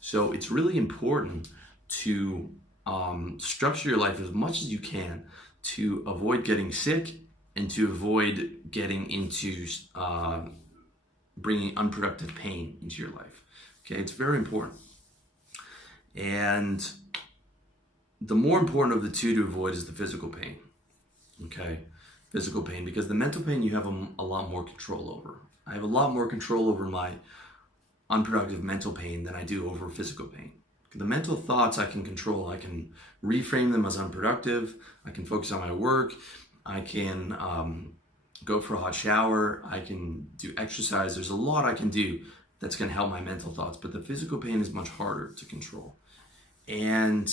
So it's really important to structure your life as much as you can to avoid getting sick and to avoid getting into bringing unproductive pain into your life. Okay, it's very important. And the more important of the two to avoid is the physical pain. Okay, physical pain, because the mental pain you have a lot more control over. I have a lot more control over my unproductive mental pain than I do over physical pain. The mental thoughts I can control. I can reframe them as unproductive. I can focus on my work. I can go for a hot shower. I can do exercise. There's a lot I can do that's going to help my mental thoughts, but the physical pain is much harder to control. And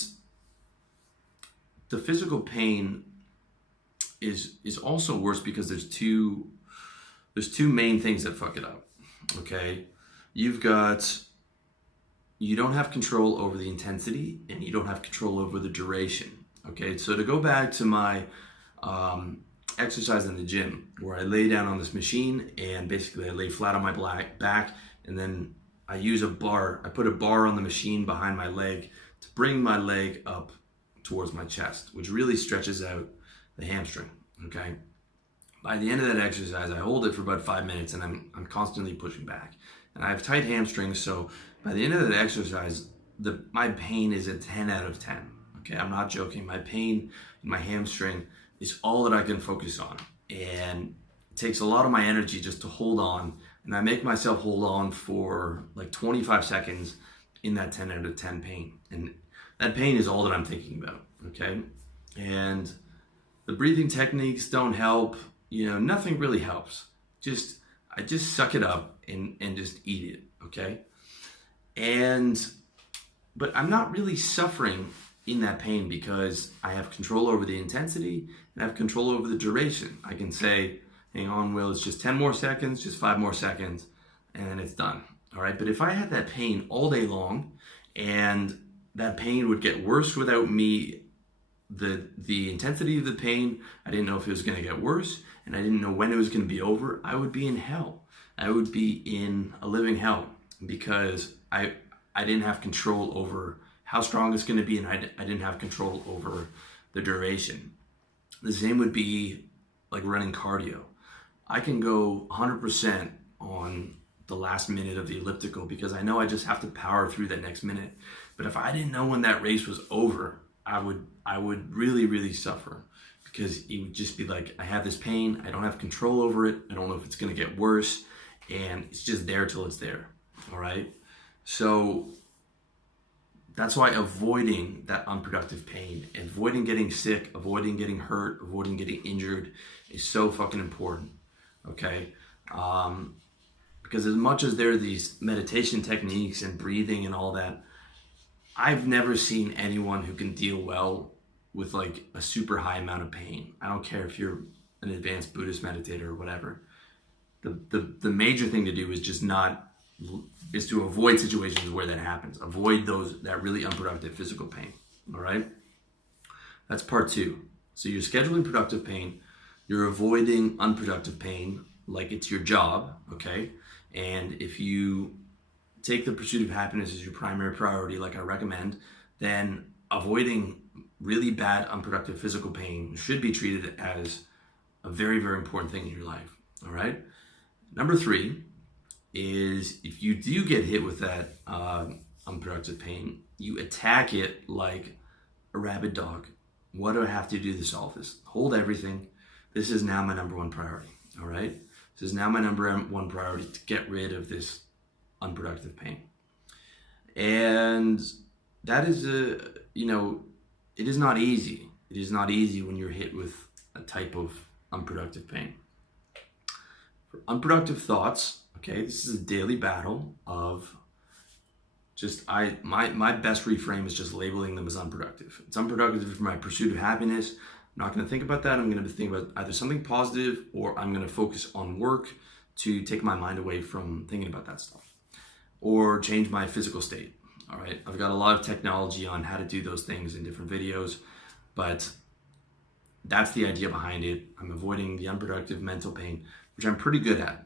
the physical pain is also worse because there's two main things that fuck it up. Okay, you don't have control over the intensity and you don't have control over the duration. Okay, so to go back to my exercise in the gym, where I lay down on this machine and basically I lay flat on my back, and then I use a bar. I put a bar on the machine behind my leg to bring my leg up towards my chest, which really stretches out the hamstring. Okay, by the end of that exercise, I hold it for about 5 minutes and I'm constantly pushing back. And I have tight hamstrings, so by the end of that exercise, my pain is a 10 out of 10. Okay, I'm not joking. My pain in my hamstring is all that I can focus on. And it takes a lot of my energy just to hold on. And I make myself hold on for like 25 seconds in that 10 out of 10 pain. And that pain is all that I'm thinking about, okay? And the breathing techniques don't help. Nothing really helps. I just suck it up and just eat it, okay? But I'm not really suffering in that pain because I have control over the intensity and I have control over the duration. I can say, hang on, Will, it's just 10 more seconds, just 5 more seconds, and then it's done, all right? But if I had that pain all day long and that pain would get worse without me, the intensity of the pain, I didn't know if it was gonna get worse and I didn't know when it was gonna be over, I would be in hell. I would be in a living hell because I didn't have control over how strong it's going to be, and I didn't have control over the duration. The same would be like running cardio. I can go 100% on the last minute of the elliptical because I know I just have to power through that next minute. But if I didn't know when that race was over, I would really, really suffer because it would just be like, I have this pain, I don't have control over it, I don't know if it's going to get worse, and it's just there till it's there, all right? So that's why avoiding that unproductive pain, avoiding getting sick, avoiding getting hurt, avoiding getting injured is so fucking important, okay? Because as much as there are these meditation techniques and breathing and all that, I've never seen anyone who can deal well with like a super high amount of pain. I don't care if you're an advanced Buddhist meditator or whatever. The major thing to do is is to avoid situations where that happens. Avoid that really unproductive physical pain, all right? That's part 2. So you're scheduling productive pain, you're avoiding unproductive pain like it's your job, okay? And if you take the pursuit of happiness as your primary priority, like I recommend, then avoiding really bad unproductive physical pain should be treated as a very, very important thing in your life, all right? Number 3 is if you do get hit with that unproductive pain, you attack it like a rabid dog. What do I have to do to solve this? Hold everything. This is now my number 1 priority, all right? This is now my number 1 priority to get rid of this unproductive pain. And that is it is not easy. It is not easy when you're hit with a type of unproductive pain. For unproductive thoughts, okay, this is a daily battle of my best reframe is just labeling them as unproductive. It's unproductive for my pursuit of happiness. I'm not going to think about that. I'm going to think about either something positive or I'm going to focus on work to take my mind away from thinking about that stuff or change my physical state. All right, I've got a lot of technology on how to do those things in different videos, but that's the idea behind it. I'm avoiding the unproductive mental pain, which I'm pretty good at.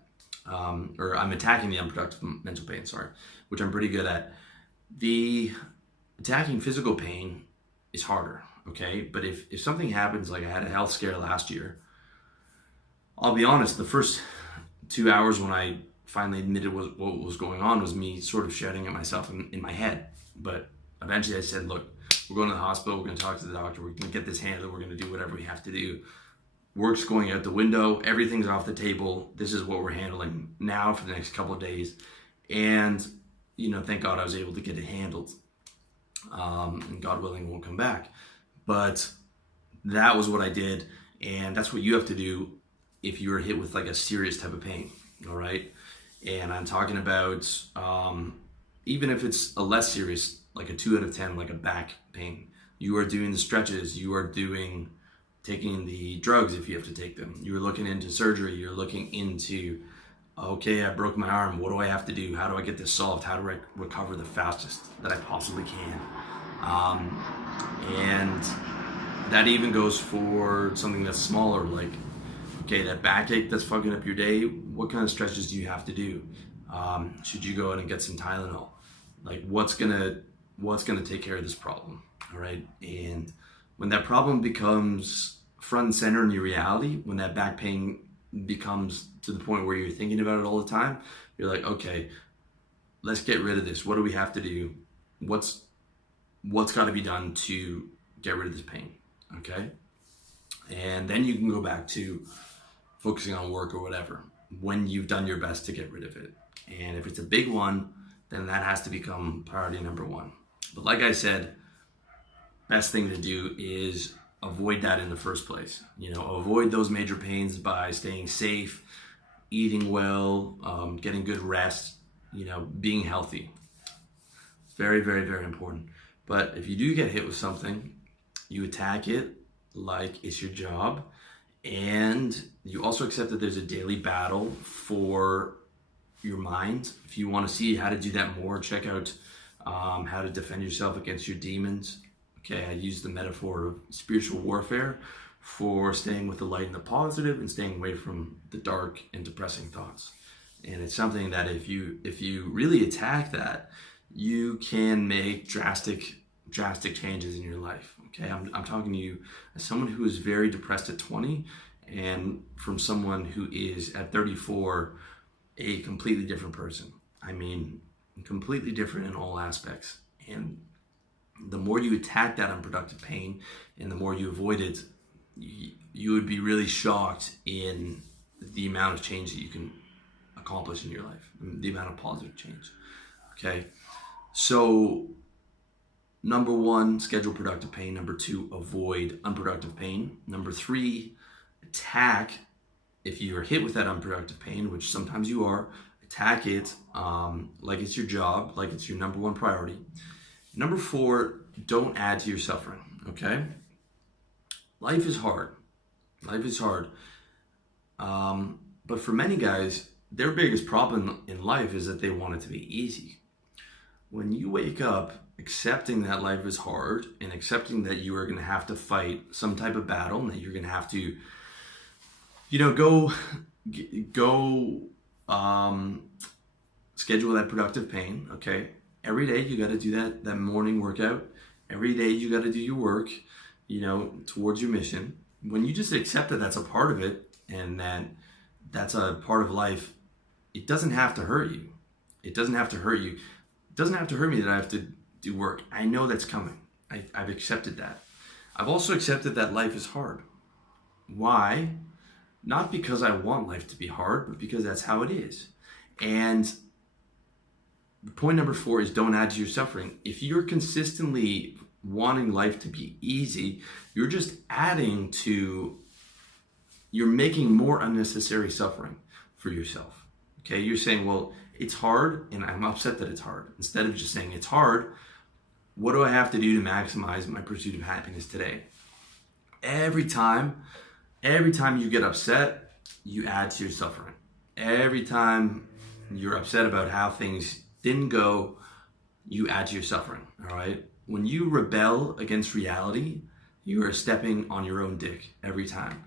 Or I'm attacking the unproductive mental pain, which I'm pretty good at. The attacking physical pain is harder, okay? But if something happens, like I had a health scare last year, I'll be honest, the first 2 hours when I finally admitted what was going on was me sort of shouting at myself in my head. But eventually I said, look, we're going to the hospital, we're going to talk to the doctor, we're going to get this handled, we're going to do whatever we have to do. Work's going out the window, everything's off the table, this is what we're handling now for the next couple of days. And, thank God I was able to get it handled. And God willing, won't come back. But that was what I did, and that's what you have to do if you're hit with like a serious type of pain, all right? And I'm talking about even if it's a less serious, like a 2 out of 10, like a back pain, you are doing the stretches, you are taking the drugs if you have to take them. You're looking into surgery, you're looking into, okay, I broke my arm, what do I have to do? How do I get this solved? How do I recover the fastest that I possibly can? And that even goes for something that's smaller, like, okay, that backache that's fucking up your day, what kind of stretches do you have to do? Should you go in and get some Tylenol? Like, what's gonna take care of this problem, all right? And when that problem becomes front and center in your reality, when that back pain becomes to the point where you're thinking about it all the time, you're like, okay, let's get rid of this. What do we have to do? What's got to be done to get rid of this pain, okay? And then you can go back to focusing on work or whatever when you've done your best to get rid of it. And if it's a big one, then that has to become priority number one. But like I said, best thing to do is avoid that in the first place. Avoid those major pains by staying safe, eating well, getting good rest, being healthy. It's very, very, very important. But if you do get hit with something, you attack it like it's your job, and you also accept that there's a daily battle for your mind. If you want to see how to do that more, check out how to defend yourself against your demons. Okay, I use the metaphor of spiritual warfare for staying with the light and the positive and staying away from the dark and depressing thoughts. And it's something that if you really attack that, you can make drastic changes in your life. Okay, I'm talking to you as someone who is very depressed at 20, and from someone who is at 34 a completely different person. I mean, completely different in all aspects. And the more you attack that unproductive pain and the more you avoid it, you would be really shocked in the amount of change that you can accomplish in your life, the amount of positive change. Okay, so number one, schedule productive pain. Number two, avoid unproductive pain. Number three, attack. If you are hit with that unproductive pain, which sometimes you are, attack it like it's your job, like it's your number one priority. Number four, don't add to your suffering, okay? Life is hard. Life is hard. But for many guys, their biggest problem in life is that they want it to be easy. When you wake up accepting that life is hard and accepting that you are going to have to fight some type of battle and that you're going to have to, go schedule that productive pain, okay? Every day you got to do that morning workout. Every day you got to do your work, towards your mission. When you just accept that that's a part of it and that that's a part of life, it doesn't have to hurt you. It doesn't have to hurt you. It doesn't have to hurt me that I have to do work. I know that's coming. I've accepted that. I've also accepted that life is hard. Why? Not because I want life to be hard, but because that's how it is. And point number four is don't add to your suffering. If you're consistently wanting life to be easy, you're just you're making more unnecessary suffering for yourself. Okay, you're saying, well, it's hard and I'm upset that it's hard. Instead of just saying it's hard, what do I have to do to maximize my pursuit of happiness today? Every time you get upset, you add to your suffering. Every time you're upset about how things didn't go, you add to your suffering, all right? When you rebel against reality, you are stepping on your own dick every time.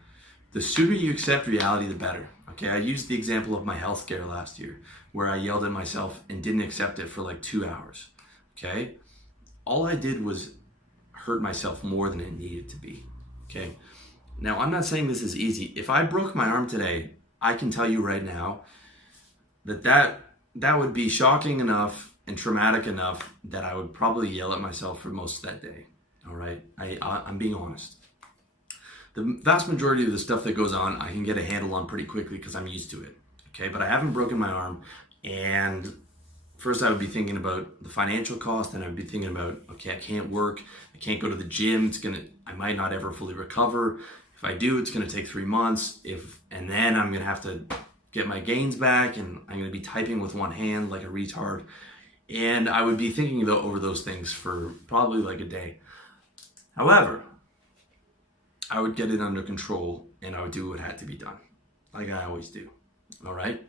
The sooner you accept reality, the better. Okay, I used the example of my health scare last year where I yelled at myself and didn't accept it for like 2 hours. okay? All I did was hurt myself more than it needed to be, okay? Now, I'm not saying this is easy. If I broke my arm today, I can tell you right now that would be shocking enough and traumatic enough that I would probably yell at myself for most of that day, all right? I'm being honest. The vast majority of the stuff that goes on, I can get a handle on pretty quickly because I'm used to it, okay? But I haven't broken my arm, and first I would be thinking about the financial cost, and I would be thinking about, okay, I can't work, I can't go to the gym, I might not ever fully recover. If I do, it's gonna take 3 months, and then I'm gonna have to get my gains back, and I'm gonna be typing with one hand like a retard. And I would be thinking over those things for probably like a day. However, I would get it under control and I would do what had to be done, like I always do. All right.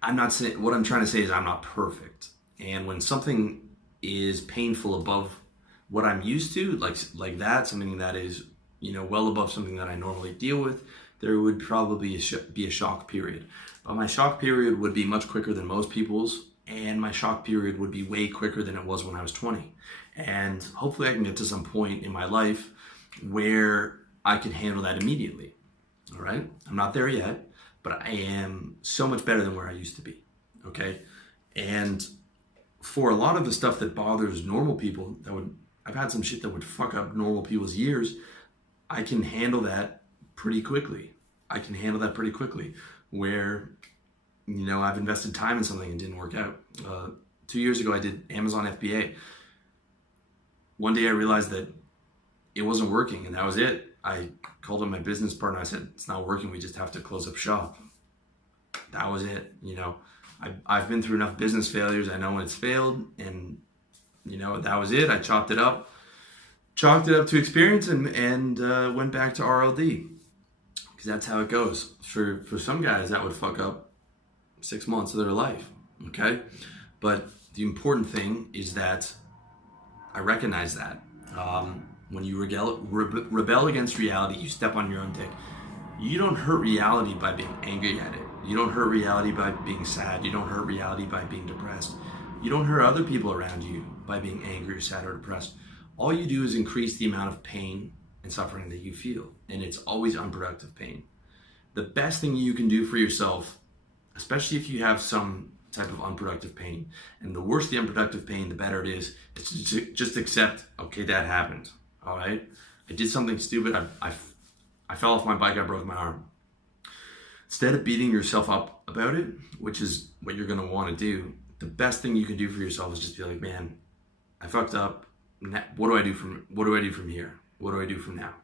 I'm not saying, what I'm trying to say is I'm not perfect. And when something is painful above what I'm used to, like that, something that is, well above something that I normally deal with, there would probably be a shock period. But my shock period would be much quicker than most people's, and my shock period would be way quicker than it was when I was 20. And hopefully I can get to some point in my life where I can handle that immediately. All right? I'm not there yet, but I am so much better than where I used to be. Okay? And for a lot of the stuff that bothers normal people, I've had some shit that would fuck up normal people's years, I can handle that pretty quickly. Where, I've invested time in something and didn't work out. 2 years ago, I did Amazon FBA. One day I realized that it wasn't working, and that was it. I called up my business partner. I said, it's not working. We just have to close up shop. That was it. I've been through enough business failures. I know when it's failed, and that was it. I chalked it up to experience, and went back to RLD, because that's how it goes. For some guys, that would fuck up 6 months of their life. Okay, but the important thing is that I recognize that when you rebel against reality, you step on your own dick. You don't hurt reality by being angry at it. You don't hurt reality by being sad. You don't hurt reality by being depressed. You don't hurt other people around you by being angry or sad or depressed. All you do is increase the amount of pain and suffering that you feel, and it's always unproductive pain. The best thing you can do for yourself, especially if you have some type of unproductive pain, and the worse the unproductive pain, the better it is just accept, okay, that happened. All right, I did something stupid. I fell off my bike. I broke my arm. Instead of beating yourself up about it, which is what you're gonna want to do, the best thing you can do for yourself is just be like, man, I fucked up. What do I do from here? What do I do from now?